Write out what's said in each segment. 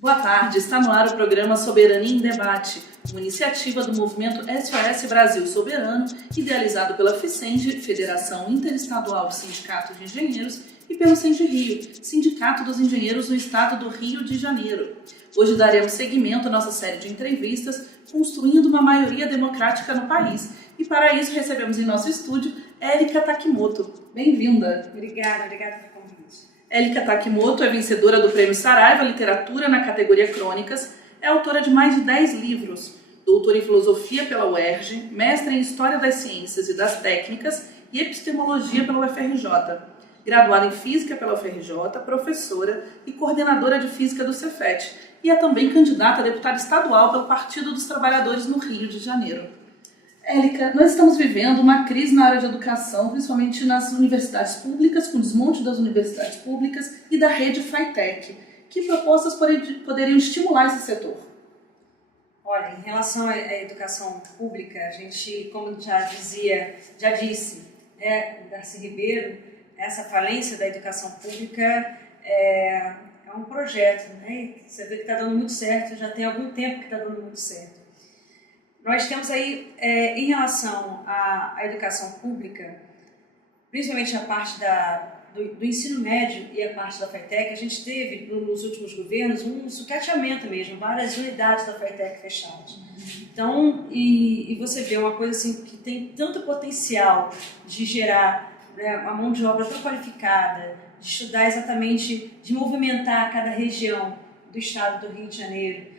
Boa tarde, está no ar o programa Soberania em Debate, uma iniciativa do movimento SOS Brasil Soberano, idealizado pela FICENG, Federação Interestadual de Sindicatos de Engenheiros, e pelo SENGE-Rio, Sindicato dos Engenheiros do Estado do Rio de Janeiro. Hoje daremos seguimento à nossa série de entrevistas, construindo uma maioria democrática no país. E para isso recebemos em nosso estúdio Érica Takimoto. Bem-vinda. Obrigada pelo convite. Érica Takimoto é vencedora do Prêmio Saraiva Literatura na categoria Crônicas, é autora de mais de 10 livros, doutora em Filosofia pela UERJ, mestre em História das Ciências e das Técnicas e Epistemologia pela UFRJ, graduada em Física pela UFRJ, professora e coordenadora de Física do Cefet, e é também candidata a deputada estadual pelo Partido dos Trabalhadores no Rio de Janeiro. Érica, nós estamos vivendo uma crise na área de educação, principalmente nas universidades públicas, com o desmonte das universidades públicas e da rede FATEC. Que propostas poderiam estimular esse setor? Olha, em relação à educação pública, a gente, como já disse, Darcy Ribeiro, essa falência da educação pública é um projeto, né? Você vê que está dando muito certo, já tem algum tempo que está dando muito certo. Nós temos aí, em relação à educação pública, principalmente a parte do ensino médio e a parte da FATEC, a gente teve, nos últimos governos, um sucateamento mesmo, várias unidades da FATEC fechadas. Então, e você vê uma coisa assim que tem tanto potencial de gerar, né, uma mão de obra tão qualificada, de estudar exatamente, de movimentar cada região do estado do Rio de Janeiro.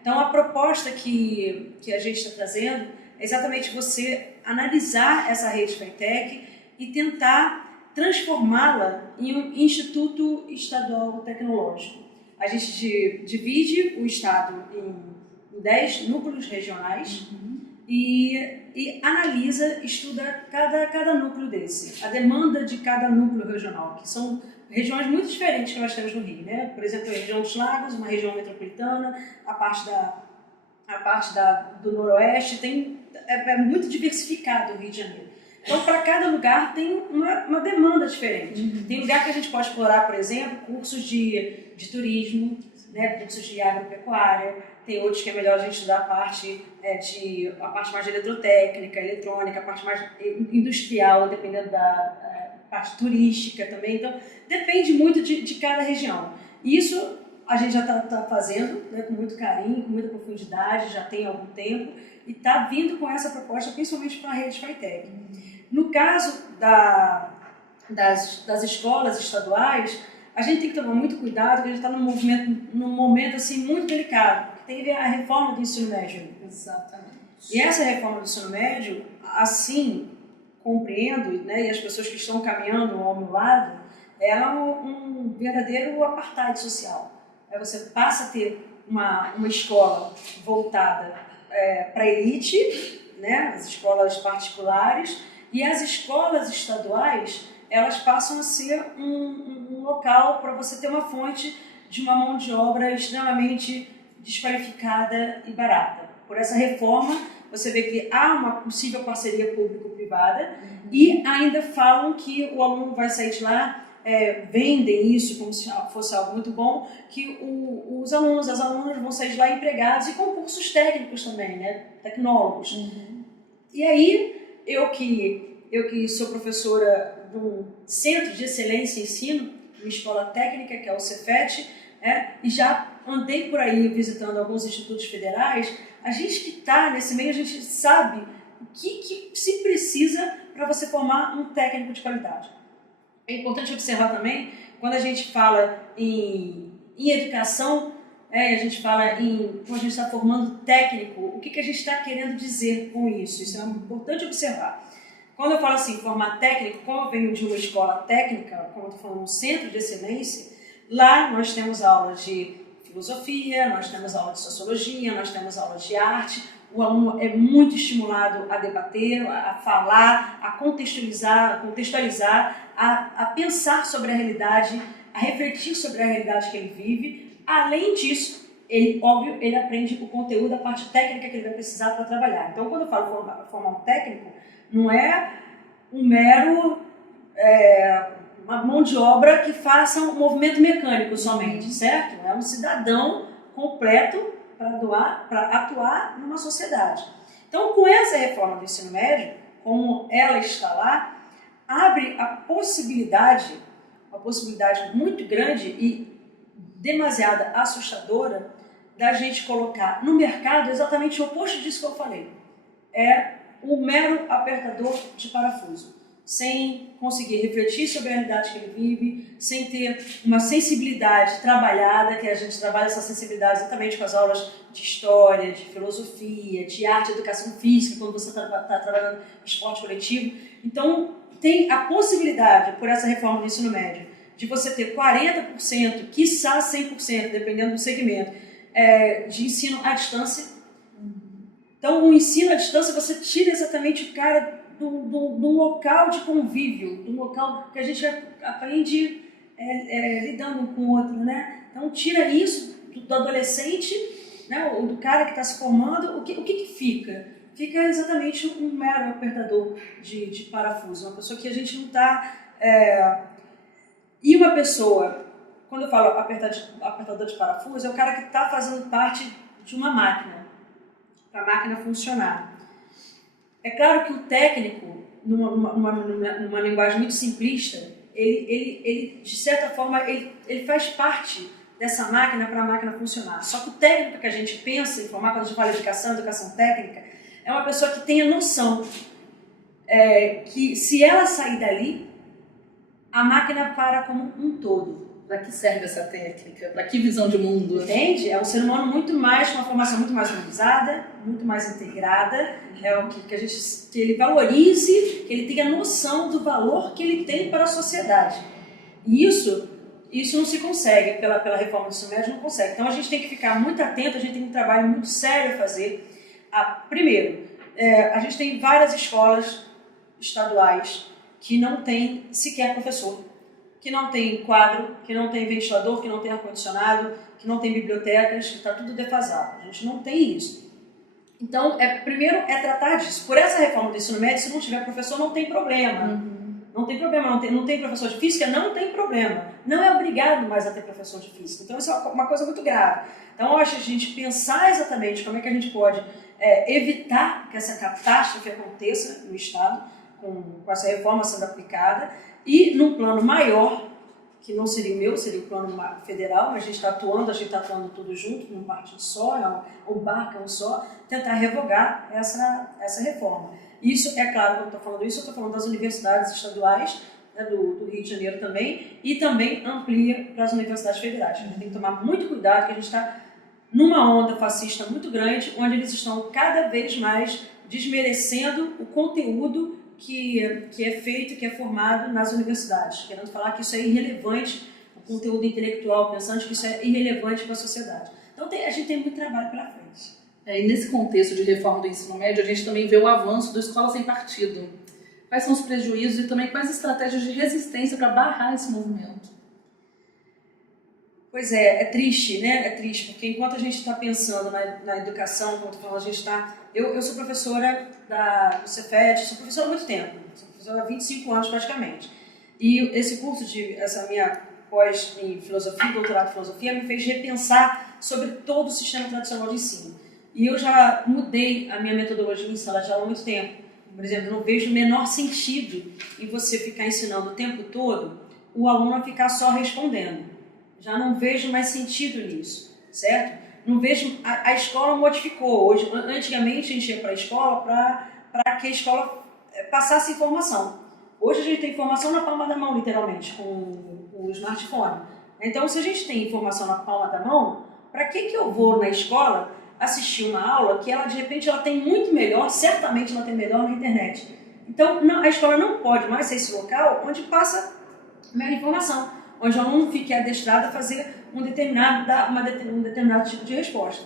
Então, a proposta que a gente está trazendo é exatamente você analisar essa rede FATEC e tentar transformá-la em um Instituto Estadual Tecnológico. A gente divide o estado em 10 núcleos regionais e analisa, estuda cada núcleo desse, a demanda de cada núcleo regional, que são regiões muito diferentes que nós temos no Rio, né? Por exemplo, a região dos Lagos, uma região metropolitana, a parte do Noroeste, é muito diversificado o Rio de Janeiro. Então, para cada lugar tem uma demanda diferente. Tem lugar que a gente pode explorar, por exemplo, cursos de turismo, né? Cursos de agropecuária, tem outros que é melhor a gente estudar a parte mais de eletrotécnica, eletrônica, a parte mais industrial, dependendo da parte turística também. Então, depende muito de cada região. Isso a gente já está fazendo, né, com muito carinho, com muita profundidade, já tem algum tempo, e está vindo com essa proposta, principalmente para a rede FATEC. No caso das escolas estaduais, a gente tem que tomar muito cuidado, porque a gente está num momento assim, muito delicado, porque tem a reforma do ensino médio. Exatamente. E essa reforma do ensino médio, assim, compreendo, né, e as pessoas que estão caminhando ao meu lado, ela é um verdadeiro apartheid social. Você passa a ter uma escola voltada para a elite, né, as escolas particulares, e as escolas estaduais, elas passam a ser um local para você ter uma fonte de uma mão de obra extremamente desqualificada e barata. Por essa reforma, você vê que há uma possível parceria público-privada e ainda falam que o aluno vai sair de lá, vendem isso como se fosse algo muito bom, que os alunos, as alunas vão sair de lá empregados e com cursos técnicos também, né? Tecnólogos. E aí, eu que sou professora de um Centro de Excelência em Ensino, uma escola técnica, que é o Cefet, e já andei por aí visitando alguns institutos federais, a gente que está nesse meio, a gente sabe o que se precisa para você formar um técnico de qualidade. É importante observar também, quando a gente fala em educação, a gente fala quando a gente está formando técnico, o que a gente está querendo dizer com isso? Isso é importante observar. Quando eu falo assim, formar técnico, como eu venho de uma escola técnica, como eu estou falando, um centro de excelência, lá nós temos aulas de filosofia, nós temos aula de sociologia, nós temos aulas de arte. O aluno é muito estimulado a debater, a falar, a contextualizar, a pensar sobre a realidade, a refletir sobre a realidade que ele vive. Além disso, ele, óbvio, ele aprende o conteúdo, a parte técnica que ele vai precisar para trabalhar. Então, quando eu falo formar um técnico, não é um mero uma mão de obra que faça um movimento mecânico somente, certo? É um cidadão completo para atuar numa sociedade. Então, com essa reforma do ensino médio, como ela está lá, abre a possibilidade, uma possibilidade muito grande e demasiada assustadora da gente colocar no mercado exatamente o oposto disso que eu falei. É o mero apertador de parafuso, sem conseguir refletir sobre a realidade que ele vive, sem ter uma sensibilidade trabalhada, que a gente trabalha essa sensibilidade exatamente com as aulas de história, de filosofia, de arte, educação física, quando você está trabalhando esporte coletivo. Então, tem a possibilidade, por essa reforma do ensino médio, de você ter 40%, quiçá 100%, dependendo do segmento, de ensino à distância. Então, o ensino à distância, você tira exatamente o cara do local de convívio, do local que a gente aprende lidando um com o outro, né? Então, tira isso do adolescente, né, do cara que está se formando, o que fica? Fica exatamente um mero apertador de parafuso, uma pessoa que a gente não está... E uma pessoa, quando eu falo apertador de parafuso, é o cara que está fazendo parte de uma máquina, para a máquina funcionar. É claro que o técnico, numa linguagem muito simplista, ele de certa forma, ele faz parte dessa máquina para a máquina funcionar. Só que o técnico que a gente pensa em formar, quando a gente fala de educação técnica, é uma pessoa que tenha noção que se ela sair dali, a máquina para como um todo. Para que serve essa técnica? Para que visão de mundo? Entende? É um ser humano muito mais, com uma formação muito mais humanizada, muito mais integrada, que ele valorize, que ele tenha noção do valor que ele tem para a sociedade. E isso não se consegue, pela reforma do ensino médio, não consegue. Então a gente tem que ficar muito atento, a gente tem um trabalho muito sério a fazer. Primeiro, a gente tem várias escolas estaduais que não tem sequer professor, que não tem quadro, que não tem ventilador, que não tem ar-condicionado, que não tem bibliotecas, que está tudo defasado. A gente não tem isso. Então, primeiro é tratar disso. Por essa reforma do ensino médio, se não tiver professor, não tem problema. Não tem problema, não tem professor de física, não tem problema. Não é obrigado mais a ter professor de física. Então, isso é uma coisa muito grave. Então, eu acho que a gente pensar exatamente como é que a gente pode evitar que essa catástrofe aconteça no Estado, com essa reforma sendo aplicada, e num plano maior, que não seria o meu, seria o plano federal, mas a gente está atuando tudo junto, num partido só, um barco só, tentar revogar essa reforma. Isso, é claro, quando eu estou falando isso, eu estou falando das universidades estaduais, né, do Rio de Janeiro também, e também amplia para as universidades federais. A gente tem que tomar muito cuidado, que a gente está numa onda fascista muito grande, onde eles estão cada vez mais desmerecendo o conteúdo que é feito, que é formado nas universidades, querendo falar que isso é irrelevante, o conteúdo intelectual, pensando que isso é irrelevante para a sociedade. Então a gente tem muito trabalho pela frente. E nesse contexto de reforma do ensino médio, a gente também vê o avanço da escola sem partido. Quais são os prejuízos e também quais estratégias de resistência para barrar esse movimento? Pois é triste, né? É triste, porque enquanto a gente está pensando na educação, enquanto a gente está... Eu sou professora do Cefet, sou professora há muito tempo, sou professora há 25 anos praticamente. E esse curso, essa minha pós em filosofia, doutorado em filosofia, me fez repensar sobre todo o sistema tradicional de ensino. E eu já mudei a minha metodologia em sala de aula há muito tempo. Por exemplo, eu não vejo o menor sentido em você ficar ensinando o tempo todo o aluno a ficar só respondendo. Já não vejo mais sentido nisso, certo? Não vejo... A escola modificou. Hoje, antigamente, a gente ia para a escola para que a escola passasse informação. Hoje a gente tem informação na palma da mão, literalmente, com o smartphone. Então, se a gente tem informação na palma da mão, para que eu vou na escola assistir uma aula que ela, de repente, ela tem muito melhor, certamente ela tem melhor na internet. Então, a escola não pode mais ser esse local onde passa mera informação, onde o aluno fique adestrado a fazer um determinado tipo de resposta.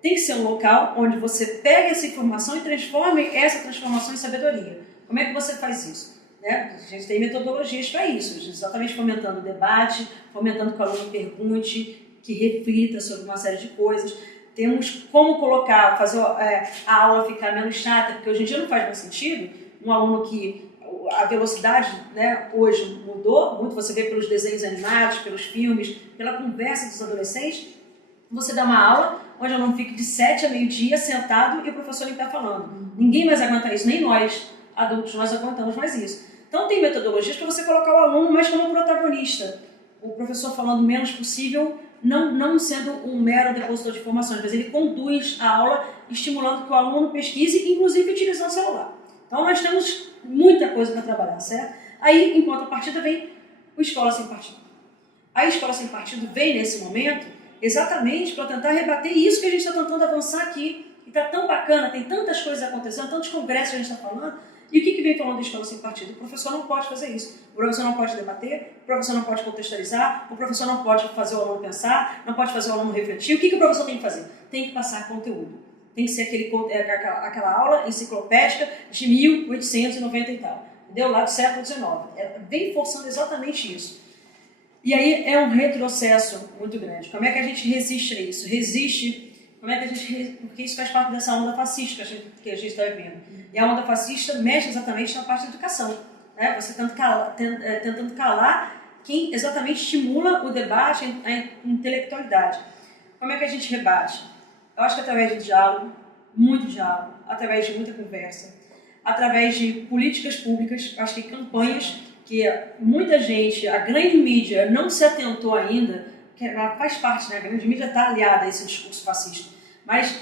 Tem que ser um local onde você pegue essa informação e transforme essa transformação em sabedoria. Como é que você faz isso? Né? A gente tem metodologias para isso, exatamente fomentando o debate, fomentando que o aluno pergunte, que reflita sobre uma série de coisas. Temos como colocar, fazer a aula ficar menos chata, porque hoje em dia não faz mais sentido um aluno que a velocidade, né, hoje mudou muito, você vê pelos desenhos animados, pelos filmes, pela conversa dos adolescentes, você dá uma aula onde o aluno fica de 7 a meio-dia sentado e o professor está falando. Ninguém mais aguenta isso, nem nós, adultos, nós aguentamos mais isso. Então tem metodologias para você colocar o aluno mais como protagonista. O professor falando o menos possível, não sendo um mero depositor de informações, mas ele conduz a aula estimulando que o aluno pesquise, inclusive utilizando o celular. Então nós temos muita coisa para trabalhar, certo? Aí, em contrapartida, vem o Escola Sem Partido. A Escola Sem Partido vem nesse momento exatamente para tentar rebater isso que a gente está tentando avançar aqui. E está tão bacana, tem tantas coisas acontecendo, tantos congressos que a gente está falando. E o que vem falando da Escola Sem Partido? O professor não pode fazer isso. O professor não pode debater, o professor não pode contextualizar, o professor não pode fazer o aluno pensar, não pode fazer o aluno refletir. O que o professor tem que fazer? Tem que passar conteúdo. Tem que ser aquela aula enciclopédica de 1890 e tal. Entendeu? Lá do século XIX. Vem forçando exatamente isso. E aí é um retrocesso muito grande. Como é que a gente resiste a isso? Como é que a gente... Porque isso faz parte dessa onda fascista que a gente está vivendo. E a onda fascista mexe exatamente na parte da educação. Né? Você tentando calar quem exatamente estimula o debate, a intelectualidade. Como é que a gente rebate? Eu acho que através de diálogo, muito diálogo, através de muita conversa, através de políticas públicas, acho que campanhas que muita gente, a grande mídia não se atentou ainda, que ela faz parte, né? A grande mídia está aliada a esse discurso fascista, mas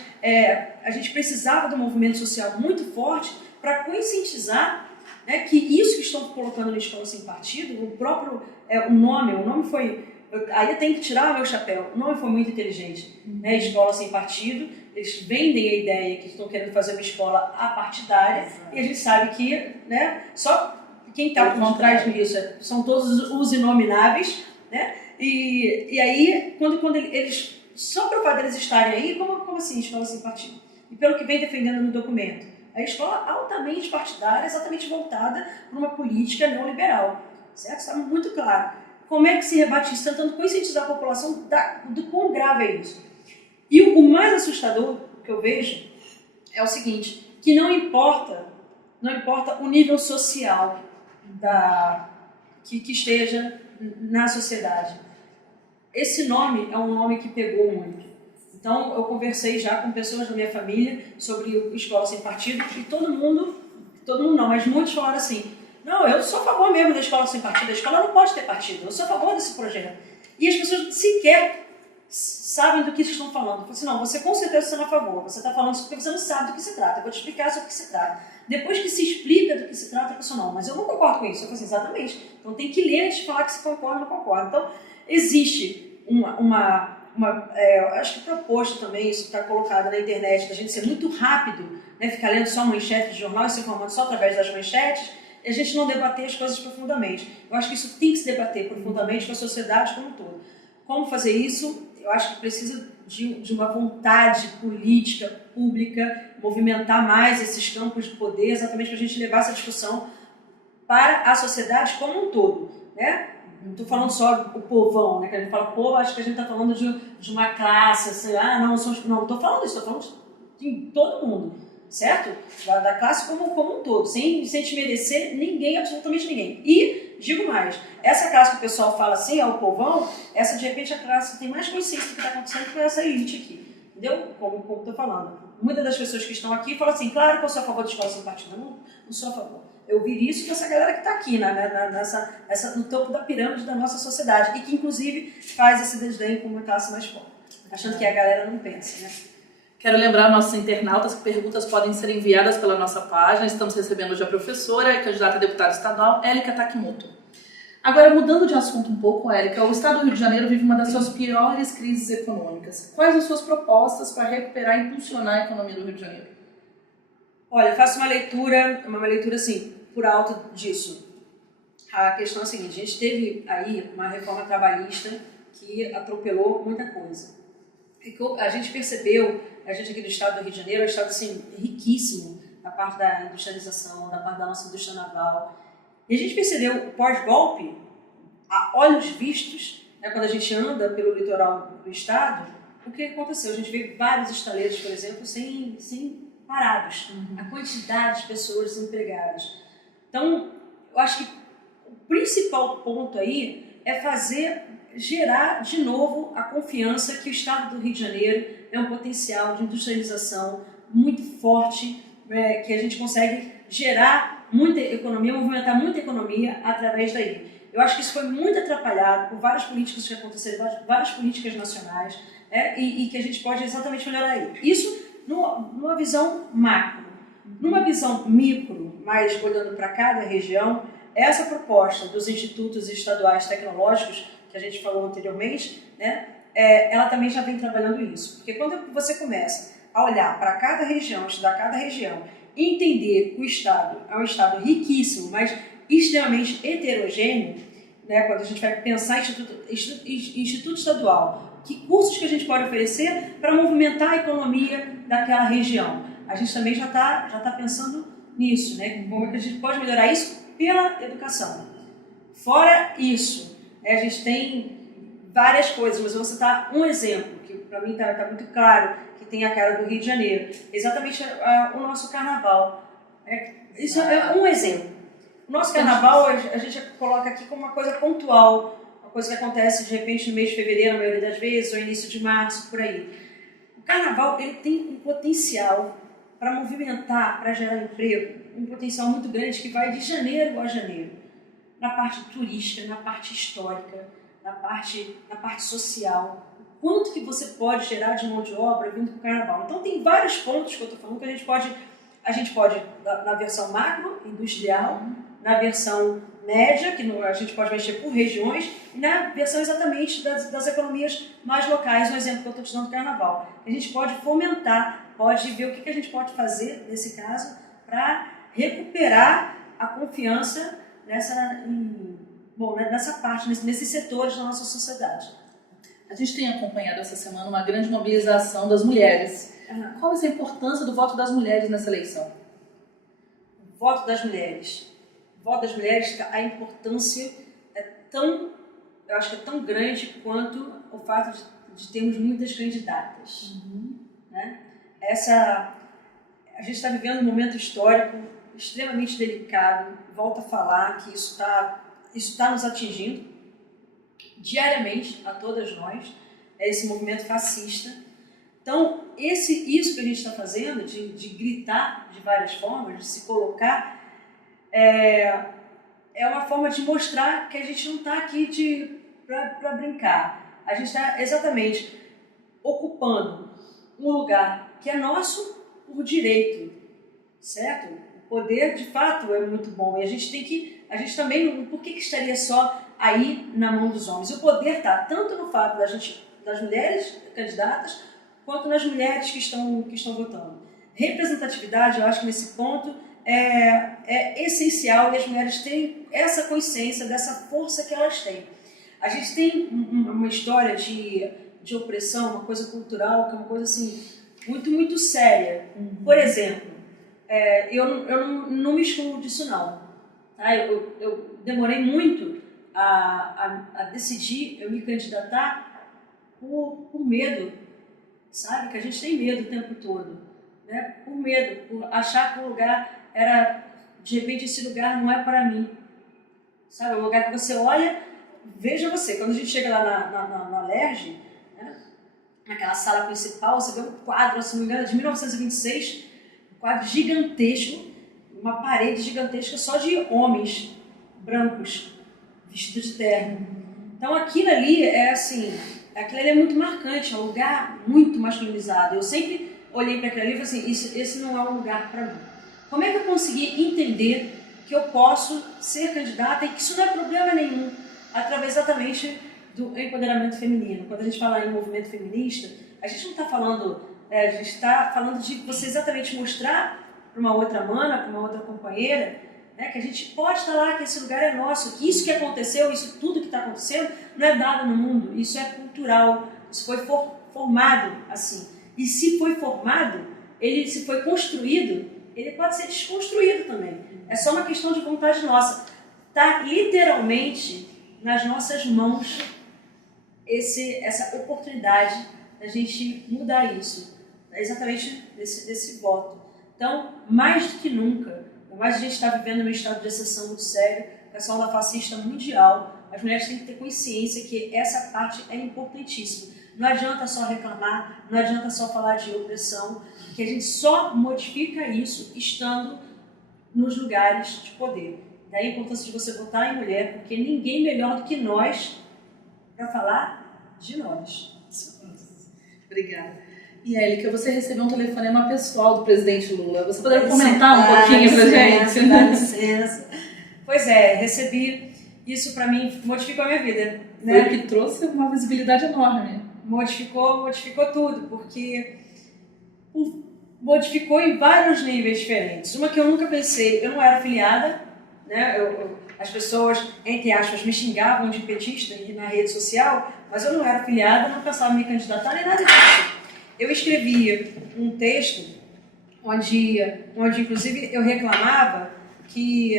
a gente precisava de um movimento social muito forte para conscientizar, né, que isso que estão colocando na Escola Sem Partido, o próprio o nome foi... Aí eu tenho que tirar o meu chapéu. O nome foi muito inteligente, né? Escola Sem Partido. Eles vendem a ideia que estão querendo fazer uma escola apartidária. E a gente sabe que, né, só quem está por trás disso são todos os inomináveis, né? E aí, quando eles, só para o fato deles estarem aí, como assim Escola Sem Partido? E pelo que vem defendendo no documento, a escola altamente partidária, exatamente voltada para uma política neoliberal, certo? Está muito claro. Como é que se rebate isso? Tentando conscientizar a população do quão grave é isso. E o mais assustador que eu vejo é o seguinte, que não importa o nível social que esteja na sociedade. Esse nome é um nome que pegou muito. Então, eu conversei já com pessoas da minha família sobre o Escola Sem Partido e todo mundo não, mas muitos falaram assim, não, eu sou a favor mesmo da Escola Sem Partido, a escola não pode ter partido, eu sou a favor desse projeto. E as pessoas sequer sabem do que estão falando. Eu falei assim, não, você com certeza está a favor, você está falando isso porque você não sabe do que se trata, eu vou te explicar sobre o que se trata. Depois que se explica do que se trata, a pessoa, não, mas eu não concordo com isso. Eu falei assim, exatamente, então tem que ler antes de falar que se concorda ou não concorda. Então, existe acho que proposto também, isso está colocado na internet, da gente ser muito rápido, né, ficar lendo só manchete de jornal e se informando só através das manchetes, e a gente não debater as coisas profundamente. Eu acho que isso tem que se debater profundamente com a sociedade como um todo. Como fazer isso? Eu acho que precisa de uma vontade política, pública, movimentar mais esses campos de poder, exatamente para a gente levar essa discussão para a sociedade como um todo, né? Não estou falando só o povão, né? Que a gente fala povo, acho que a gente está falando de uma classe, assim, não estou falando isso, estou falando de todo mundo, certo? Da classe como um todo, sem desmerecer ninguém, absolutamente ninguém. E, digo mais, essa classe que o pessoal fala assim, é o povão, essa de repente a classe que tem mais consciência do que está acontecendo que é essa elite aqui, entendeu? Como estou falando. Muitas das pessoas que estão aqui falam assim, claro que eu sou a favor de Escola Sem Partido, não sou a favor. Eu vi isso dessa galera que está aqui, no topo da pirâmide da nossa sociedade, e que inclusive faz esse desdém com uma classe mais pobre, achando que a galera não pensa, né? Quero lembrar nossos internautas que perguntas podem ser enviadas pela nossa página. Estamos recebendo hoje a professora e candidata a deputada estadual, Érica Takimoto. Agora, mudando de assunto um pouco, Érica, o estado do Rio de Janeiro vive uma das suas piores crises econômicas. Quais as suas propostas para recuperar e impulsionar a economia do Rio de Janeiro? Olha, eu faço uma leitura assim, por alto disso. A questão é a seguinte, a gente teve aí uma reforma trabalhista que atropelou muita coisa. A gente percebeu, a gente aqui do estado do Rio de Janeiro é um estado assim, riquíssimo na parte da industrialização, na parte da nossa indústria naval. E a gente percebeu, pós-golpe, a olhos vistos, quando a gente anda pelo litoral do estado, o que aconteceu? A gente vê vários estaleiros, por exemplo, sem parados. A quantidade de pessoas desempregadas. Então, eu acho que o principal ponto aí é gerar de novo a confiança que o estado do Rio de Janeiro é um potencial de industrialização muito forte, que a gente consegue gerar muita economia, movimentar muita economia através daí. Eu acho que isso foi muito atrapalhado por várias políticas que aconteceram, várias políticas nacionais, e que a gente pode exatamente melhorar aí. Isso numa visão macro. Numa visão micro, mais olhando para cada região, essa proposta dos institutos estaduais tecnológicos, que a gente falou anteriormente, ela também já vem trabalhando isso. Porque quando você começa a olhar para cada região, estudar cada região, e entender que o Estado é um Estado riquíssimo, mas extremamente heterogêneo, quando a gente vai pensar em instituto estadual, que cursos que a gente pode oferecer para movimentar a economia daquela região. A gente também já tá pensando nisso, como é que a gente pode melhorar isso pela educação. Fora isso, a gente tem várias coisas, mas eu vou citar um exemplo, que para mim está muito claro, que tem a cara do Rio de Janeiro, exatamente o nosso carnaval. Isso é um exemplo. O nosso carnaval a gente coloca aqui como uma coisa pontual, uma coisa que acontece de repente no mês de fevereiro, a maioria das vezes, ou início de março, por aí. O carnaval ele tem um potencial para movimentar, para gerar emprego, um potencial muito grande que vai de janeiro a janeiro, na parte turística, na parte histórica, na parte social. O quanto que você pode gerar de mão de obra vindo para o carnaval. Então tem vários pontos que eu estou falando que a gente pode na versão macro, industrial, na versão média, que a gente pode mexer por regiões, e na versão exatamente das economias mais locais, no exemplo que eu estou te dando do carnaval. A gente pode fomentar, pode ver o que a gente pode fazer, nesse caso, para recuperar a confiança nessa parte, nesses setores da nossa sociedade. A gente tem acompanhado essa semana uma grande mobilização das mulheres. Qual é a importância do voto das mulheres nessa eleição? O voto das mulheres. O voto das mulheres, a importância eu acho que é tão grande quanto o fato de termos muitas candidatas. A gente está vivendo um momento histórico extremamente delicado. Volto a falar que isso está nos atingindo diariamente, a todas nós, esse movimento fascista. Então, isso que a gente está fazendo, de gritar de várias formas, de se colocar, é uma forma de mostrar que a gente não está aqui para brincar. A gente está exatamente ocupando um lugar que é nosso por direito, certo? O poder, de fato, é muito bom. E a gente também, por que estaria só aí na mão dos homens? O poder está tanto no fato das mulheres candidatas, quanto nas mulheres que estão votando. Representatividade, eu acho que nesse ponto é essencial, e as mulheres têm essa consciência dessa força que elas têm. A gente tem uma história de opressão, uma coisa cultural, que é uma coisa assim, muito, muito séria. Por exemplo, eu não me excluo disso não. Tá? Eu demorei muito a decidir eu me candidatar por medo, sabe? Que a gente tem medo o tempo todo, por medo, por achar que o lugar de repente esse lugar não é para mim, sabe? É um lugar que você olha, veja você, quando a gente chega lá na LERJ, naquela sala principal, você vê um quadro, se não me engano, de 1926, um quadro gigantesco, uma parede gigantesca só de homens brancos, vestidos de terno. Então aquilo ali aquilo ali é muito marcante, é um lugar muito masculinizado. Eu sempre olhei para aquilo ali e falei assim, esse não é um lugar para mim. Como é que eu consegui entender que eu posso ser candidata e que isso não é problema nenhum, através exatamente do empoderamento feminino? Quando a gente fala em movimento feminista, a gente não está falando, a gente está falando de você exatamente mostrar para uma outra mana, para uma outra companheira, que a gente pode estar lá, que esse lugar é nosso, que isso que aconteceu, isso tudo que está acontecendo, não é dado no mundo, isso é cultural, isso foi formado assim. E se foi formado, se foi construído, ele pode ser desconstruído também. É só uma questão de vontade nossa. Está literalmente nas nossas mãos essa oportunidade da gente mudar isso, exatamente desse voto. Então, mais do que nunca, mais a gente está vivendo num estado de exceção muito sério, a questão da fascista mundial, as mulheres têm que ter consciência que essa parte é importantíssima. Não adianta só reclamar, não adianta só falar de opressão, que a gente só modifica isso estando nos lugares de poder. Daí a importância de você votar em mulher, porque ninguém melhor do que nós para falar de nós. Obrigada. E Érica, você recebeu um telefonema pessoal do presidente Lula. Você poderia comentar um pouquinho pra gente? Dá licença. Pois é, recebi. Isso para mim modificou a minha vida. Né? Foi o que trouxe uma visibilidade enorme. Modificou tudo, porque modificou em vários níveis diferentes. Uma que eu nunca pensei, eu não era afiliada, né? As pessoas, entre aspas, me xingavam de petista na rede social, mas eu não era afiliada, não pensava em me candidatar nem nada disso. Eu escrevi um texto onde inclusive eu reclamava que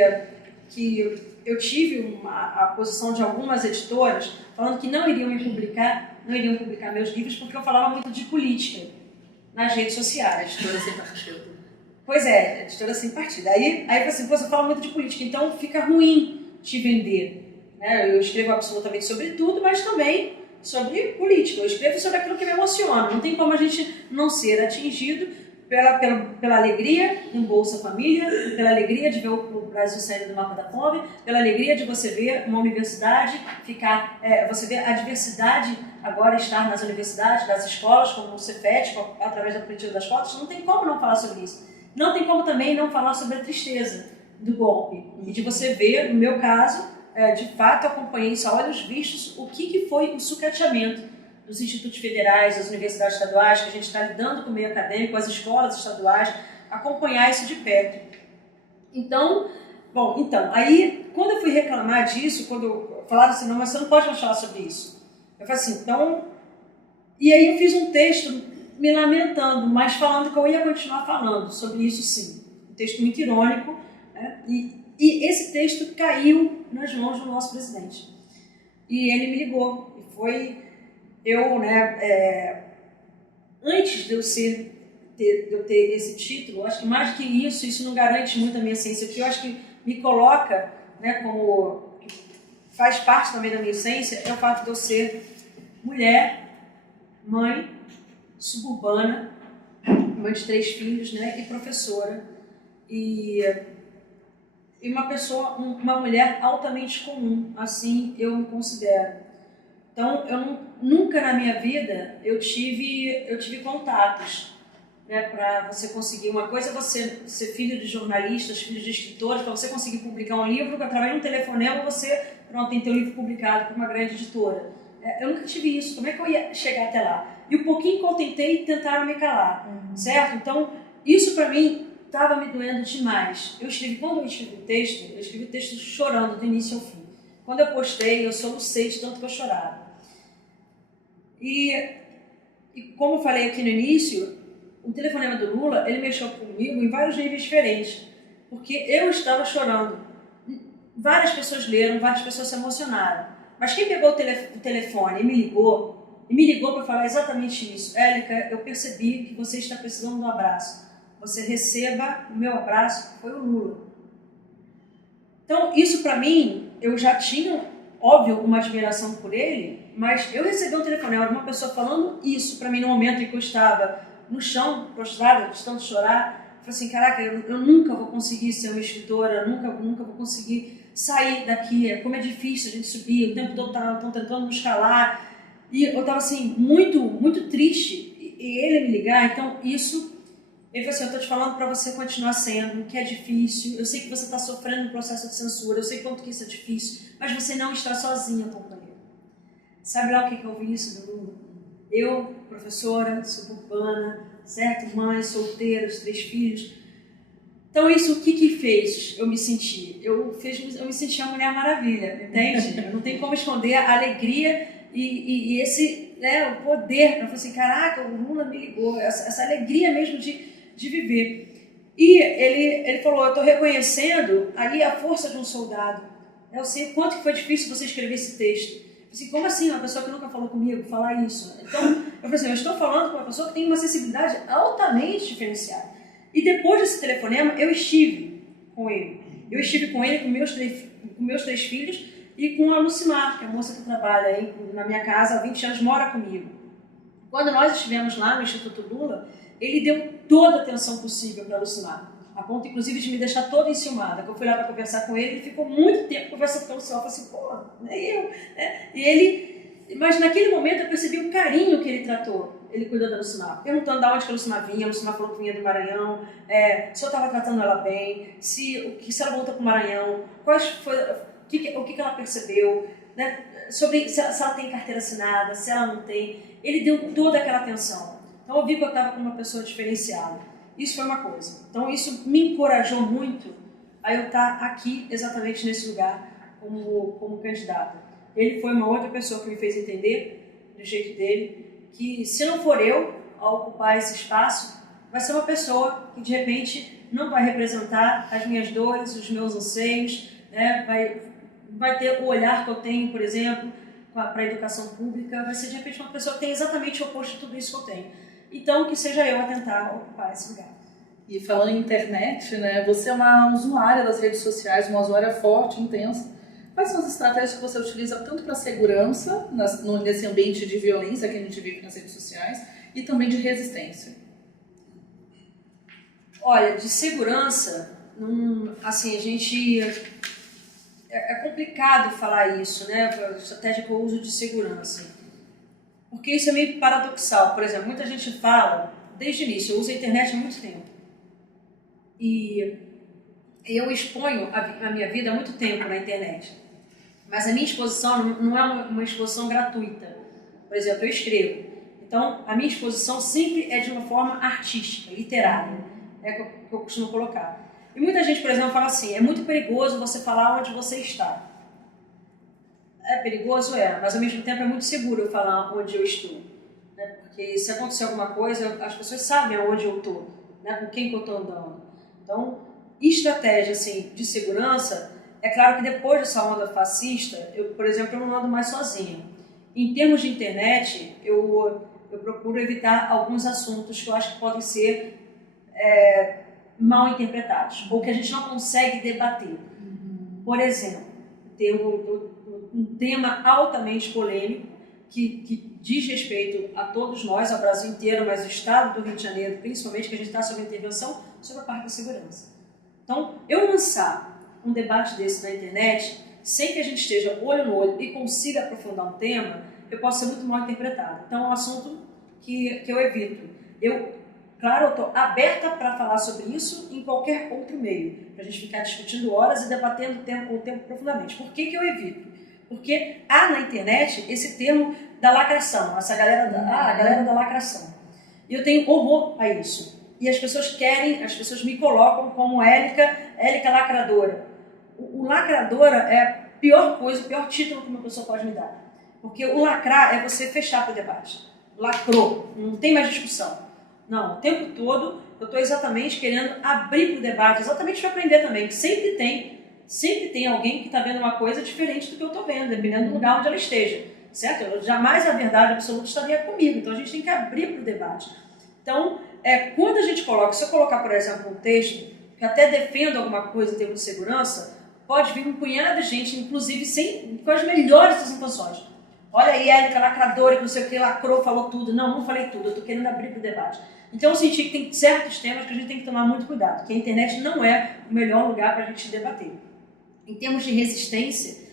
eu tive a posição de algumas editoras falando que não iriam publicar meus livros porque eu falava muito de política nas redes sociais. Editora sem partido. Pois é, editora sem partido. Aí assim, você fala muito de política, então fica ruim te vender. Né? Eu escrevo absolutamente sobre tudo, mas também sobre política. Eu escrevo sobre aquilo que me emociona. Não tem como a gente não ser atingido pela alegria do Bolsa Família, pela alegria de ver o Brasil saindo do mapa da fome, pela alegria de você ver uma universidade você ver a diversidade agora estar nas universidades, nas escolas, como o Cefet, através da política das cotas. Não tem como não falar sobre isso. Não tem como também não falar sobre a tristeza do golpe. E de você ver, no meu caso, de fato, eu acompanhei isso a olhos vistos, o que foi o sucateamento dos institutos federais, das universidades estaduais, que a gente está lidando com o meio acadêmico, as escolas estaduais, acompanhar isso de perto. Então, aí, quando eu fui reclamar disso, quando falaram assim, não, mas você não pode mais falar sobre isso. Eu falei assim, então... E aí eu fiz um texto me lamentando, mas falando que eu ia continuar falando sobre isso sim. Um texto muito irônico, né? E esse texto caiu nas mãos do nosso presidente. E ele me ligou, e foi... antes de eu ter esse título, acho que mais do que isso não garante muito a minha ciência, porque eu acho que me coloca, né, como faz parte também da minha essência, é o fato de eu ser mulher, mãe, suburbana, mãe de 3 filhos, né, e professora, e uma mulher altamente comum, assim eu me considero. Então, nunca na minha vida eu tive contatos, né, para você conseguir uma coisa, você ser filho de jornalistas, filho de escritores, para você conseguir publicar um livro, através de um telefonema você tem teu livro publicado por uma grande editora. Eu nunca tive isso, como é que eu ia chegar até lá? E o pouquinho que eu tentei, tentaram me calar, certo? Então, isso para mim estava me doendo demais. Quando eu escrevi o texto chorando do início ao fim. Quando eu postei, eu solucei de tanto que eu chorava. E como eu falei aqui no início, o telefonema do Lula, ele mexeu comigo em vários níveis diferentes, porque eu estava chorando. Várias pessoas leram, várias pessoas se emocionaram. Mas quem pegou o telefone e me ligou para falar exatamente isso. Érica, eu percebi que você está precisando de um abraço. Você receba o meu abraço, foi o Lula. Então, isso para mim, eu já tinha, óbvio, uma admiração por ele, mas eu recebi um telefonema de uma pessoa falando isso para mim no momento em que eu estava no chão, prostrada, de tanto chorar. Eu falei assim, caraca, eu nunca vou conseguir ser uma escritora, nunca vou conseguir sair daqui, como é difícil a gente subir, o tempo todo estão tentando nos calar. E eu estava assim, muito, muito triste, e ele me ligar, então isso... Ele falou assim, eu estou te falando para você continuar sendo, que é difícil, eu sei que você está sofrendo um processo de censura, eu sei quanto que isso é difícil, mas você não está sozinha, companheira. Sabe lá o que eu ouvi isso do Lula? Eu, professora, suburbana, certo? Mãe, solteira, os 3 filhos. Então isso, o que fez eu me sentir? Eu me senti uma Mulher Maravilha, entende? Não tem como esconder a alegria e esse, né, o poder. Eu falei assim, caraca, o Lula me ligou, essa alegria mesmo de viver. E ele falou, eu estou reconhecendo aí a força de um soldado. Eu sei quanto que foi difícil você escrever esse texto. Assim, como assim uma pessoa que nunca falou comigo falar isso? Então, eu falei assim, eu estou falando com uma pessoa que tem uma sensibilidade altamente diferenciada. E depois desse telefonema, eu estive com ele. Eu estive com ele, com meus três filhos e com a Lucimar, que é a moça que trabalha aí na minha casa há 20 anos, mora comigo. Quando nós estivemos lá no Instituto Lula, ele deu toda a atenção possível para a Lucimar, a ponto, inclusive, de me deixar toda enciumada. Eu fui lá para conversar com ele, ele ficou muito tempo conversando com o Lucimar. Eu falei assim, pô, nem eu. Né? E ele, mas naquele momento eu percebi o carinho que ele tratou. Ele cuidou da Lucimar, perguntando de onde que a Lucimar vinha. A Lucimar falou que vinha do Maranhão, se eu estava tratando ela bem, se ela voltou para o Maranhão, o que ela percebeu, né? Sobre se ela tem carteira assinada, se ela não tem. Ele deu toda aquela atenção. Então eu vi que eu estava com uma pessoa diferenciada. Isso foi uma coisa. Então isso me encorajou muito a eu estar aqui exatamente nesse lugar como candidata. Ele foi uma outra pessoa que me fez entender, do jeito dele, que se não for eu a ocupar esse espaço, vai ser uma pessoa que de repente não vai representar as minhas dores, os meus anseios, né? Vai ter o olhar que eu tenho, por exemplo, para a educação pública, vai ser de repente uma pessoa que tem exatamente o oposto de tudo isso que eu tenho. Então, que seja eu a tentar ocupar esse lugar. E falando em internet, né, você é uma usuária das redes sociais, uma usuária forte, intensa. Quais são as estratégias que você utiliza tanto para segurança, nesse ambiente de violência que a gente vive nas redes sociais, e também de resistência? Olha, de segurança, assim, a gente... É complicado falar isso, né? A estratégia que eu uso de segurança. Porque isso é meio paradoxal. Por exemplo, muita gente fala, desde o início, eu uso a internet há muito tempo. E eu exponho a minha vida há muito tempo na internet. Mas a minha exposição não é uma exposição gratuita. Por exemplo, eu escrevo. Então, a minha exposição sempre é de uma forma artística, literária. É que eu costumo colocar. E muita gente, por exemplo, fala assim, é muito perigoso você falar onde você está. É perigoso? É, mas ao mesmo tempo é muito seguro eu falar onde eu estou. Né? Porque se acontecer alguma coisa, as pessoas sabem aonde eu estou, né? Com quem que eu estou andando. Então, estratégia assim, de segurança, é claro que depois dessa onda fascista, por exemplo, eu não ando mais sozinha. Em termos de internet, eu procuro evitar alguns assuntos que eu acho que podem ser mal interpretados, ou que a gente não consegue debater. Por exemplo, tem um tema altamente polêmico que diz respeito a todos nós, ao Brasil inteiro, mas o estado do Rio de Janeiro, principalmente, que a gente está sob intervenção sobre a parte da segurança. Então, eu lançar um debate desse na internet, sem que a gente esteja olho no olho e consiga aprofundar um tema, eu posso ser muito mal interpretado. Então, é um assunto que eu evito. Claro, eu estou aberta para falar sobre isso em qualquer outro meio, para a gente ficar discutindo horas e debatendo o tempo profundamente. Por que eu evito? Porque há na internet esse termo da lacração, essa galera a galera da lacração. E eu tenho horror a isso. E as pessoas me colocam como Élica lacradora. O lacradora é a pior coisa, o pior título que uma pessoa pode me dar. Porque o lacrar é você fechar para o debate. Lacrou, não tem mais discussão. Não, o tempo todo eu estou exatamente querendo abrir para o debate, exatamente para aprender também, que sempre tem alguém que está vendo uma coisa diferente do que eu estou vendo, dependendo do lugar onde ela esteja, certo? Jamais a verdade absoluta estaria comigo, então a gente tem que abrir para o debate. Então, quando a gente coloca, se eu colocar, por exemplo, um texto que até defenda alguma coisa em termos de segurança, pode vir um punhado de gente, inclusive com as melhores das intenções. Olha aí, Élica lacradora, que não sei o que, lacrou, falou tudo. Não falei tudo, eu estou querendo abrir para o debate. Então eu senti que tem certos temas que a gente tem que tomar muito cuidado, que a internet não é o melhor lugar para a gente debater. Em termos de resistência,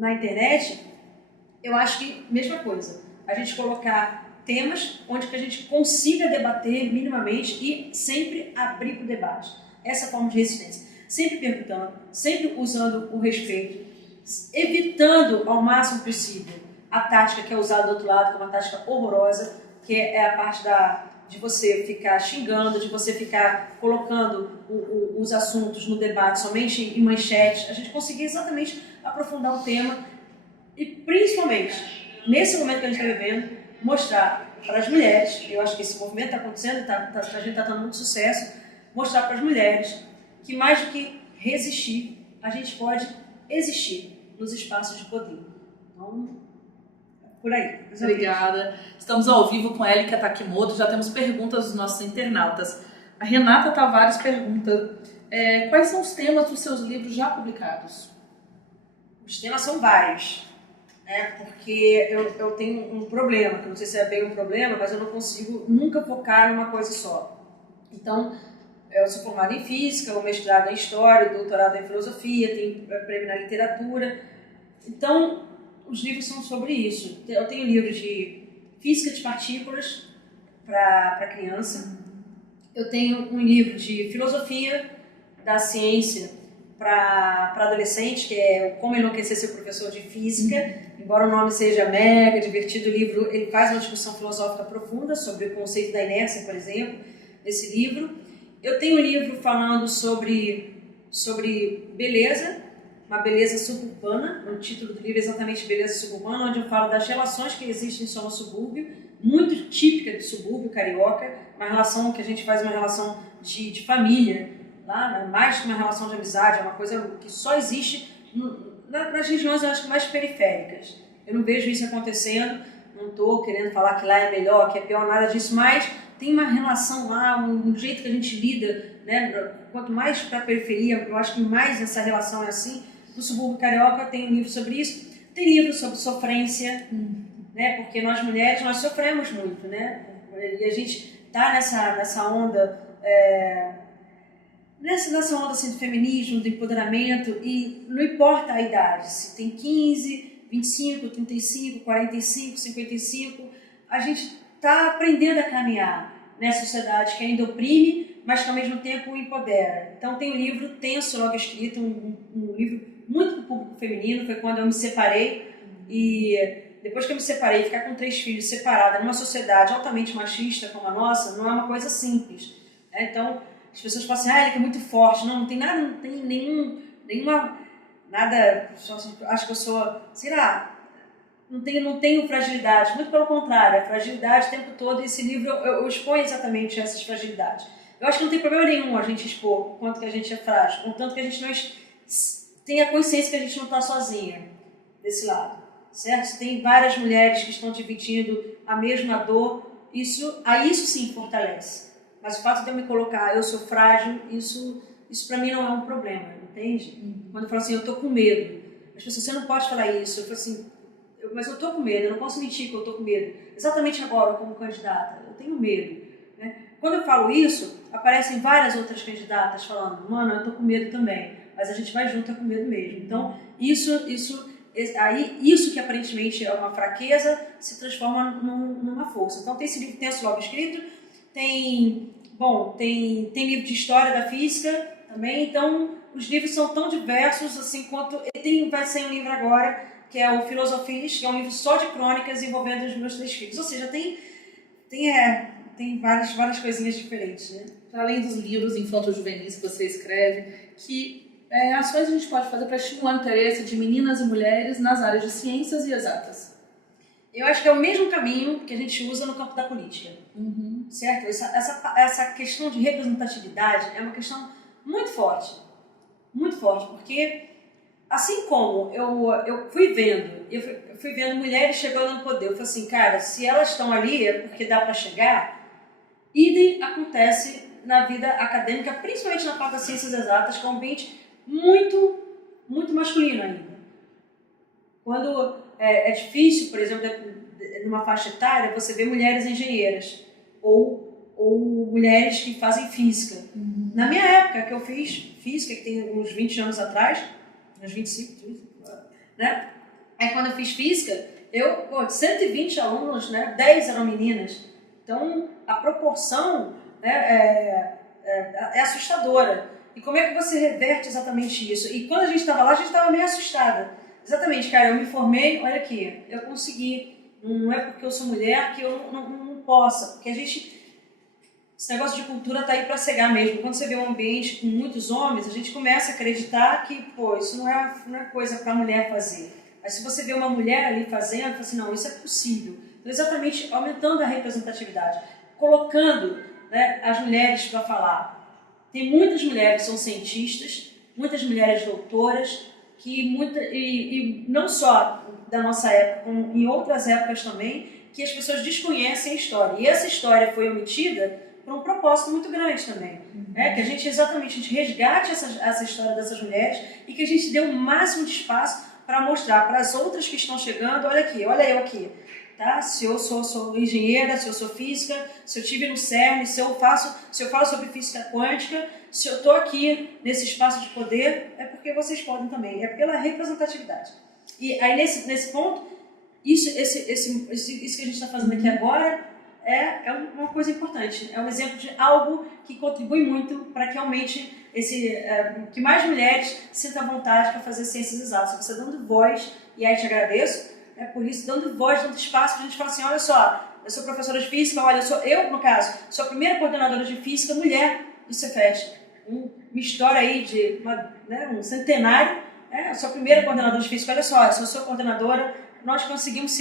na internet, eu acho que mesma coisa. A gente colocar temas onde que a gente consiga debater minimamente e sempre abrir para o debate. Essa forma de resistência. Sempre perguntando, sempre usando o respeito, evitando ao máximo possível a tática que é usada do outro lado, que é uma tática horrorosa, que é a parte de você ficar xingando, de você ficar colocando os assuntos no debate somente em manchetes. A gente conseguir exatamente aprofundar o tema e, principalmente, nesse momento que a gente está vivendo, mostrar para as mulheres, eu acho que esse movimento está acontecendo, a gente está tendo muito sucesso, mostrar para as mulheres que mais do que resistir, a gente pode existir nos espaços de poder. Então, por aí. Obrigada. Estamos ao vivo com Elika Takimoto, já temos perguntas dos nossos internautas. A Renata Tavares pergunta, quais são os temas dos seus livros já publicados? Os temas são vários, né? Porque eu tenho um problema, que eu não sei se é bem um problema, mas eu não consigo nunca focar numa coisa só. Então, eu sou formada em Física, o mestrado em História, o doutorado em Filosofia, tenho prêmio na Literatura. Então, os livros são sobre isso. Eu tenho livros de Física de Partículas para criança. Eu tenho um livro de Filosofia da Ciência para adolescente, que é Como Enlouquecer Seu Professor de Física. Embora o nome seja mega divertido, o livro ele faz uma discussão filosófica profunda sobre o conceito da inércia, por exemplo, nesse livro. Eu tenho um livro falando sobre beleza, uma beleza suburbana. O título do livro é exatamente Beleza Suburbana, onde eu falo das relações que existem só no subúrbio, muito típica do subúrbio carioca, uma relação que a gente faz uma relação de família, lá, mais que uma relação de amizade, é uma coisa que só existe nas regiões, eu acho, mais periféricas. Eu não vejo isso acontecendo, não estou querendo falar que lá é melhor, que é pior, nada disso, mas tem uma relação lá, um jeito que a gente lida, né? Quanto mais para a periferia, eu acho que mais essa relação é assim. No subúrbio carioca tem um livro sobre isso, tem livro sobre sofrência, né? Porque nós mulheres, nós sofremos muito, né? E a gente está nessa onda, nessa onda assim, do feminismo, do empoderamento, e não importa a idade, se tem 15, 25, 35, 45, 55, a gente está aprendendo a caminhar nessa sociedade que ainda oprime, mas que ao mesmo tempo empodera. Então tem um livro tenso, logo escrito, um livro muito para o público feminino, foi quando eu me separei, e depois que eu me separei, ficar com 3 filhos separada numa sociedade altamente machista como a nossa, não é uma coisa simples, né? Então as pessoas falam assim, ele é muito forte. Não tem nada, não tem nada, acho que eu sou, sei lá, não tenho fragilidade, muito pelo contrário, a fragilidade o tempo todo, e esse livro eu exponho exatamente essas fragilidades. Eu acho que não tem problema nenhum a gente expor o quanto que a gente é frágil, contanto que a gente não tenha consciência que a gente não está sozinha desse lado, certo? Se tem várias mulheres que estão dividindo a mesma dor, isso sim fortalece. Mas o fato de eu me colocar, eu sou frágil, isso para mim não é um problema, entende? Quando eu falo assim, eu tô com medo, as pessoas, você não pode falar isso. Eu falo assim, mas eu tô com medo, eu não posso mentir que eu tô com medo. Exatamente agora, como candidata, eu tenho medo, né? Quando eu falo isso, aparecem várias outras candidatas falando, mano, eu tô com medo também, mas a gente vai junto, é com medo mesmo. Então, isso que aparentemente é uma fraqueza se transforma numa força. Então, tem esse livro tenso logo escrito, tem livro de história da física também, então os livros são tão diversos assim quanto... Vai sair um livro agora, que é o Filosofias, que é um livro só de crônicas envolvendo os meus 3 filhos. Ou seja, tem várias coisinhas diferentes, né? Além dos livros infanto-juvenis que você escreve, que ações a gente pode fazer para estimular o interesse de meninas e mulheres nas áreas de ciências e exatas? Eu acho que é o mesmo caminho que a gente usa no campo da política. Certo? Essa questão de representatividade é uma questão muito forte, porque assim como eu fui vendo mulheres chegando no poder, eu falei assim, cara, se elas estão ali é porque dá para chegar. Idem acontece na vida acadêmica, principalmente na parte das ciências exatas, que é um ambiente muito, muito masculino ainda. Quando é difícil, por exemplo, numa faixa etária, você vê mulheres engenheiras ou mulheres que fazem física. Na minha época, que eu fiz física, que tem uns 20 anos atrás, uns 25, né? Aí quando eu fiz física, de 120 alunos, né, 10 eram meninas. Então, a proporção, né, é assustadora. E como é que você reverte exatamente isso? E quando a gente estava lá, a gente estava meio assustada. Exatamente, cara, eu me formei, olha aqui, eu consegui. Não é porque eu sou mulher que eu não possa, porque esse negócio de cultura está aí para cegar mesmo. Quando você vê um ambiente com muitos homens, a gente começa a acreditar que, isso não é coisa para a mulher fazer. Mas se você vê uma mulher ali fazendo, fala assim, não, isso é possível. Então, exatamente aumentando a representatividade, colocando, né, as mulheres para falar. Tem muitas mulheres que são cientistas, muitas mulheres doutoras, e não só da nossa época, como em outras épocas também, que as pessoas desconhecem a história. E essa história foi omitida por um propósito muito grande também. Que a gente resgate essa história dessas mulheres e que a gente dê o máximo de espaço para mostrar para as outras que estão chegando, olha aqui, olha eu aqui. Tá? Se eu sou engenheira, se eu sou física, se eu estive no CERN, se eu falo sobre física quântica, se eu estou aqui nesse espaço de poder, é porque vocês podem também, é pela representatividade. E aí nesse ponto, isso que a gente está fazendo aqui agora é uma coisa importante, é um exemplo de algo que contribui muito para que aumente que mais mulheres sintam vontade para fazer ciências exatas. Você dando voz, e aí te agradeço, por isso, dando voz, dando espaço, a gente fala assim, olha só, eu sou professora de física, olha, eu, no caso, sou a primeira coordenadora de física mulher do Cefet. Uma história aí de um centenário, eu sou a primeira coordenadora de física, olha só, se eu sou coordenadora, nós conseguimos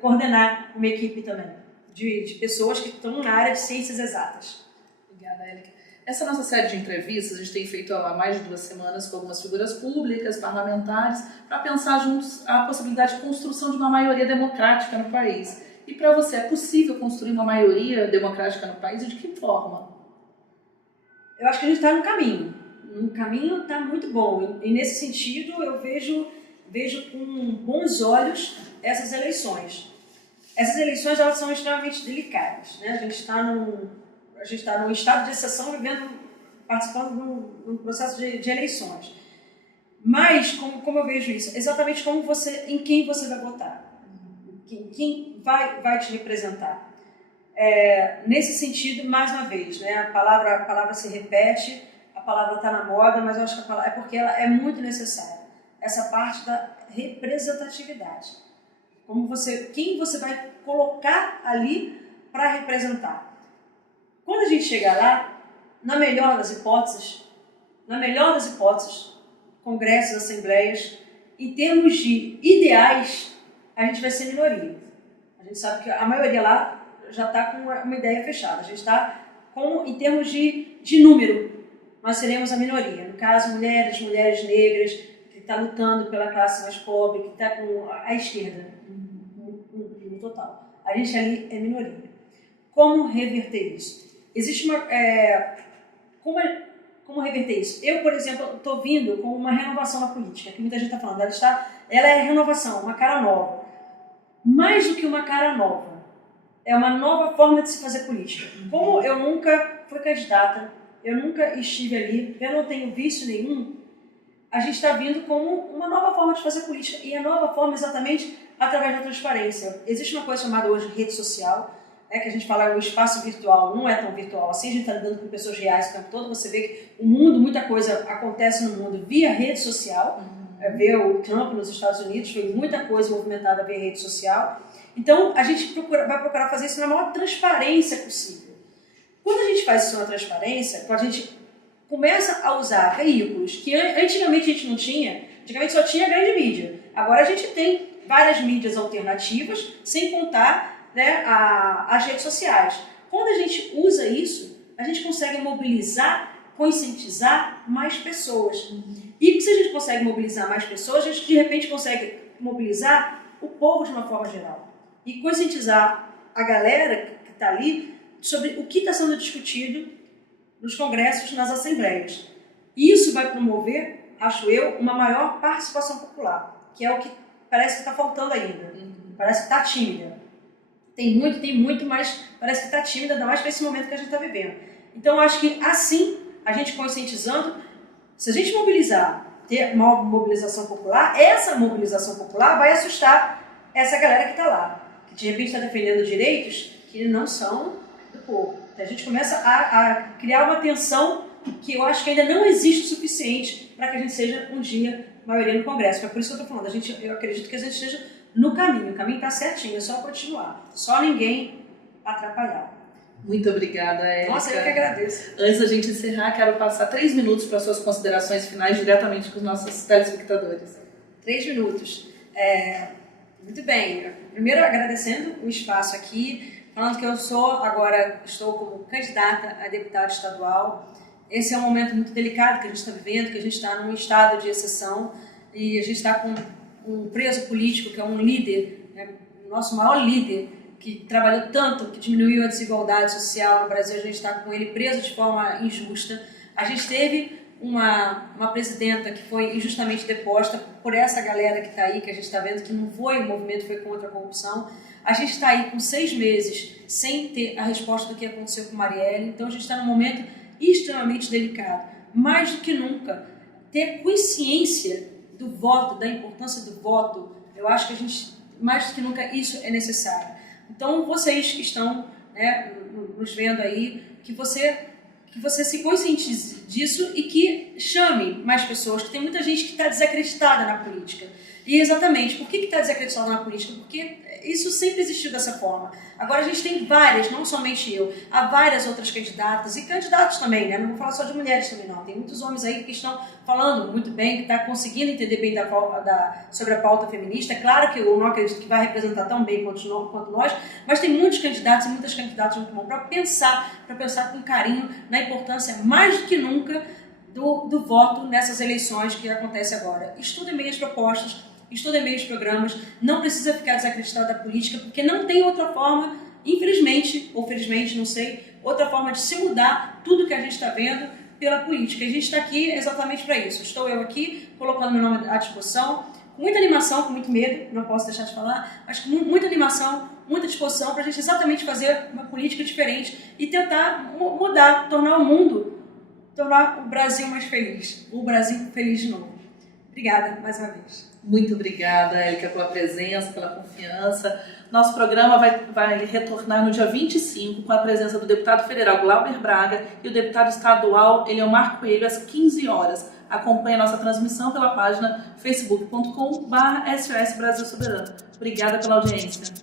coordenar uma equipe também, de pessoas que estão na área de ciências exatas. Obrigada, Érica. Essa nossa série de entrevistas, a gente tem feito há mais de 2 semanas com algumas figuras públicas, parlamentares, para pensar juntos a possibilidade de construção de uma maioria democrática no país. E para você, é possível construir uma maioria democrática no país e de que forma? Eu acho que a gente está no caminho. O caminho está muito bom. E nesse sentido, eu vejo com bons olhos essas eleições. Essas eleições, elas são extremamente delicadas, né? A gente está num estado de exceção, participando de um processo de eleições. Mas, como eu vejo isso? Exatamente em quem você vai votar. Quem vai te representar. Nesse sentido, mais uma vez, né, a palavra se repete, a palavra está na moda, mas eu acho que a palavra, porque ela é muito necessária. Essa parte da representatividade. Quem você vai colocar ali para representar. Quando a gente chegar lá, na melhor das hipóteses, congressos, assembleias, em termos de ideais, a gente vai ser minoria. A gente sabe que a maioria lá já está com uma ideia fechada. A gente está em termos de número, nós seremos a minoria. No caso, mulheres negras, que está lutando pela classe mais pobre, que está com a esquerda, no total. A gente ali é minoria. Como reverter isso? Existe como reverter isso? Eu, por exemplo, estou vindo com uma renovação na política, que muita gente está falando. Ela é renovação, uma cara nova. Mais do que uma cara nova, é uma nova forma de se fazer política. Como eu nunca fui candidata, eu nunca estive ali, eu não tenho vício nenhum, a gente está vindo como uma nova forma de fazer política. E a nova forma exatamente através da transparência. Existe uma coisa chamada hoje rede social, que a gente fala o espaço virtual, não é tão virtual assim, a gente está lidando com pessoas reais o tempo todo, você vê que o mundo, muita coisa acontece no mundo via rede social, ver o Trump nos Estados Unidos, foi muita coisa movimentada via rede social. Então, a gente vai procurar fazer isso na maior transparência possível. Quando a gente faz isso na transparência, quando a gente começa a usar veículos que antigamente a gente não tinha, antigamente só tinha a grande mídia, agora a gente tem várias mídias alternativas, sem contar as redes sociais. Quando a gente usa isso, a gente consegue mobilizar, conscientizar mais pessoas. E se a gente consegue mobilizar mais pessoas, a gente de repente consegue mobilizar o povo de uma forma geral. E conscientizar a galera que está ali sobre o que está sendo discutido nos congressos, nas assembleias. E isso vai promover, acho eu, uma maior participação popular, que é o que parece que está faltando ainda. Parece que está tímida. Tem muito, mas parece que está tímida, ainda mais para esse momento que a gente está vivendo. Então, acho que assim, a gente conscientizando, se a gente ter uma mobilização popular, essa mobilização popular vai assustar essa galera que está lá, que de repente está defendendo direitos que não são do povo. A gente começa a criar uma tensão que eu acho que ainda não existe o suficiente para que a gente seja um dia maioria no Congresso. É por isso que eu estou falando, eu acredito que a gente esteja no caminho. O caminho está certinho, é só continuar. Só ninguém atrapalhar. Muito obrigada, Érica. Nossa, eu que agradeço. Antes da gente encerrar, quero passar 3 minutos para suas considerações finais diretamente com os nossos telespectadores. 3 minutos. Muito bem. Primeiro, agradecendo o espaço aqui, falando que estou como candidata a deputada estadual. Esse é um momento muito delicado que a gente está vivendo, que a gente está num estado de exceção. e a gente está com um preso político que é um líder, né, o nosso maior líder, que trabalhou tanto, que diminuiu a desigualdade social no Brasil, a gente está com ele preso de forma injusta. A gente teve uma presidenta que foi injustamente deposta por essa galera que está aí, que a gente está vendo que não foi o movimento, foi contra a corrupção. A gente está aí com 6 meses sem ter a resposta do que aconteceu com Marielle, então a gente está num momento extremamente delicado. Mais do que nunca, ter consciência do voto, da importância do voto, eu acho que a gente, mais do que nunca, isso é necessário. Então, vocês que estão, né, nos vendo aí, que você se conscientize disso e que chame mais pessoas, que tem muita gente que está desacreditada na política. E exatamente, por que está desacreditada na política? Porque isso sempre existiu dessa forma. Agora a gente tem várias, não somente eu, há várias outras candidatas e candidatos também, né? Não vou falar só de mulheres também não, tem muitos homens aí que estão falando muito bem, que estão conseguindo entender bem sobre a pauta feminista. É claro que eu não acredito que vai representar tão bem quanto nós, mas tem muitos candidatos e muitas candidatas muito bons para pensar com carinho na importância, mais do que nunca, do voto nessas eleições que acontecem agora. Estudem bem as propostas, estudem bem os programas, não precisa ficar desacreditado da política, porque não tem outra forma, infelizmente, ou felizmente, não sei, outra forma de se mudar tudo que a gente está vendo pela política. A gente está aqui exatamente para isso. Estou eu aqui, colocando meu nome à disposição, com muita animação, com muito medo, não posso deixar de falar, mas com muita animação, muita disposição para a gente exatamente fazer uma política diferente e tentar mudar, tornar o Brasil mais feliz, o Brasil feliz de novo. Obrigada mais uma vez. Muito obrigada, Érica, pela presença, pela confiança. Nosso programa vai retornar no dia 25 com a presença do deputado federal Glauber Braga e o deputado estadual Eliomar Coelho às 15 horas. Acompanhe a nossa transmissão pela página facebook.com/SOS Brasil Soberano. Obrigada pela audiência.